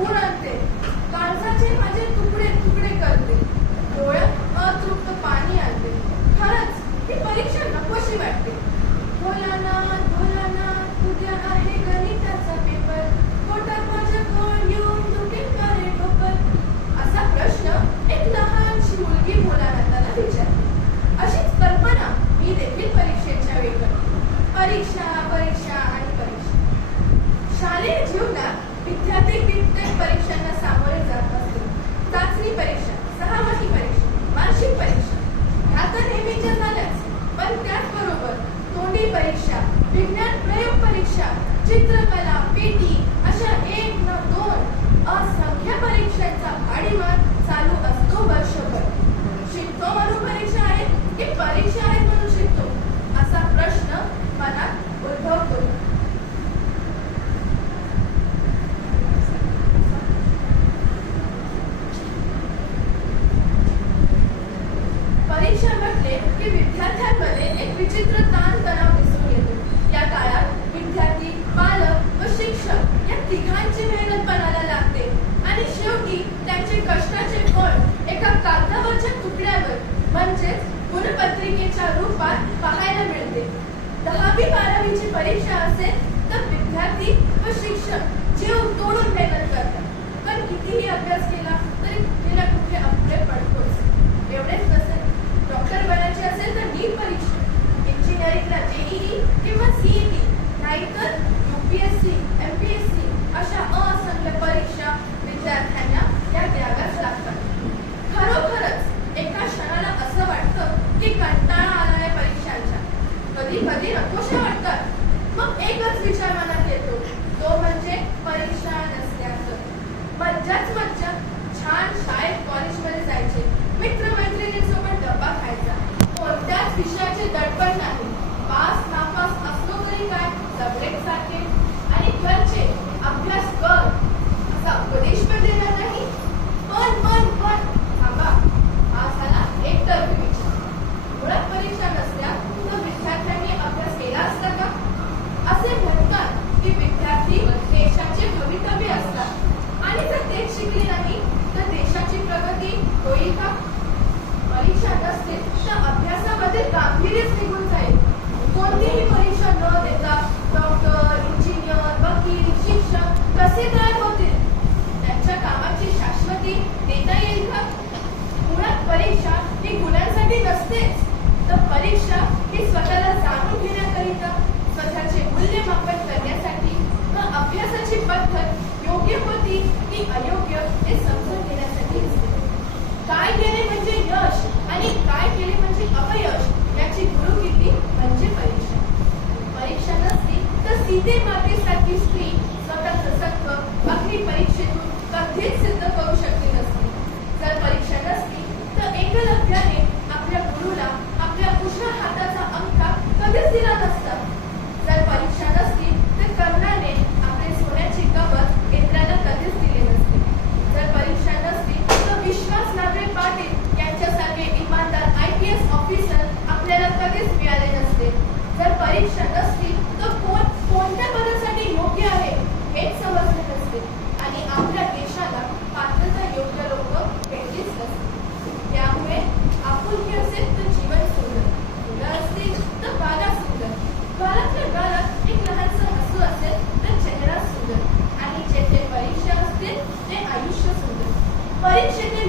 ऊन आणते, काळजाचे माझे तुकडे तुकडे करते, डोळ्यात अतृप्त पाणी आणते. खरंच ही परीक्षा नकोशी वाटते. भोलानाथ भोलानाथ उद्या आहे गणिताचा पेपर, पोटात माझ्या कोण येऊन दुखेल का रे ठोकर? असा प्रश्न एक लहानशी मुलगी भोलानाथाला विचारते. अशीच कल्पना मी देखील परीक्षेच्या वेळी करते. परीक्षा परीक्षा आणि परीक्षा. शालेय जीवनात विद्यार्थी कित्येक परीक्षांना सामोरे जात असतो. चाचणी परीक्षा, सहामाही परीक्षा, वार्षिक परीक्षा ह्या तर नेहमीच्या झाल्याच, पण त्याचबरोबर तोंडी परीक्षा, विज्ञान प्रयोग परीक्षा, चित्रकला, पीटी अशा 1 न 2 असंख्य परीक्षांचा भाडीमार चालू असतो वर्षभर. शिकतो म्हणून परीक्षा आहे की परीक्षा आहेत म्हणून शिकतो, असा प्रश्न मनात उद्भवतो. परीक्षा म्हटले की विद्यार्थ्यांमध्ये एक विचित्र ताणतणाव दिसून येतो. या काळात विद्यार्थी, पालक व शिक्षक या तिघांची मेहनत पणाला लागते आणि शेवटी त्यांचे कष्टाचे फळ एका कागदावरच्या तुकड्यावर म्हणजेच गुणपत्रिकेच्या रूपात पाहायला मिळते. 10वी-12वीची परीक्षा असेल तर विद्यार्थी व शिक्षक जीव तोडून मेहनत करतात, पण कितीही अभ्यास केला तरी कुठे ना कुठे अपघात पडतोच. एवढेच नसेल, डॉक्टर बनायचे असेल तर नीट परीक्षा, इंजिनिअरिंगला जेईई किंवा सीईटी, नाहीतर यूपीएससी, एमपीएससी अशा असंख्य परीक्षा विद्यार्थ्यांना या द्याव्याच लागतात. खरोखरच एका क्षणाला असं वाटतं की कंटाळा आला या परीक्षांचा. कधी कधी नकोशा वाटतात. मग एकच विचार मनात येतो, तो म्हणजे परीक्षा नसल्याचं. मज्जाच मज्जा. छान शाळेत कॉलेजमध्ये जायचे, मित्रमैत्रिणींसोबत डब्बा खायचा, कोणत्याच विषयाचे दडपण नाही. पास नापास असलो तरी काय, सगळेच सारखे. आणि घरचे अभ्यास कर असा उपदेश पण देणार नाही. पण थांबा, हा झाला एकतर्फी विचार. मुळात परीक्षा नसल्या तर विद्यार्थ्यांनी अभ्यास केला असता का? असे म्हणतात की विद्यार्थी देशाचे भवितव्य असतात आणि जर तेच शिकले नाही तर देशाची प्रगती होईल का? परीक्षा नसतील तर अभ्यासामध्ये गांभीर्यच निघून जाईल. कोणतीही परीक्षा न देता डॉक्टर, इंजिनियर, वकील, शिक्षक कसे तयार होतील? त्यांच्या कामाची शाश्वती देता येईल का? मुळात परीक्षा ही गुणांसाठी नसतेच, तर परीक्षा ही स्वतःला जाणून घेण्याकरिता, स्वतःचे मूल्यमापन करण्यासाठी व अभ्यासाची पद्धत योग्य होती की अयोग्य हे समजून घेण्यासाठी असते. काय केले म्हणजे यश आणि काय केले म्हणजे अपयश याची गुरुकिल्ली म्हणजे परीक्षा. परीक्षा नसती तर सीते मातेसारखी स्त्री स्वतःचं सत्व अग्नी परीक्षेतून कधीच सिद्ध करू शकली नसती. जर परीक्षा नसती तर एकलव्याने आपल्या गुरुला आपल्या उजव्या हाताचा अंगठा कधीच दिला नसता. जर परीक्षा नसती तर कर्णाने आपले सोन्याची कवच इंद्राला कधीच दिले नसते. जर परीक्षा नसती तर विश्वास नागरे पाटील यांच्यासारखे इमानदार IPS ऑफिसर आपल्याला कधीच मिळाले नसते. जर परीक्षा नसती तर कोणत्या पदासाठी योग्य आहे हेच समजले नसते आणि आपल्या देशाला पात्रता योग्य लोक भेटलीच नसते. त्यामुळे आपुलकी असेल तर जीवन सुंदर, मुलं असतील तर बागा सुंदर, बाळातल्या गालात एक लहानसं हसू असेल तर चेहरा सुंदर आणि जेथे परीक्षा असतील ते आयुष्य सुंदर. परीक्षेत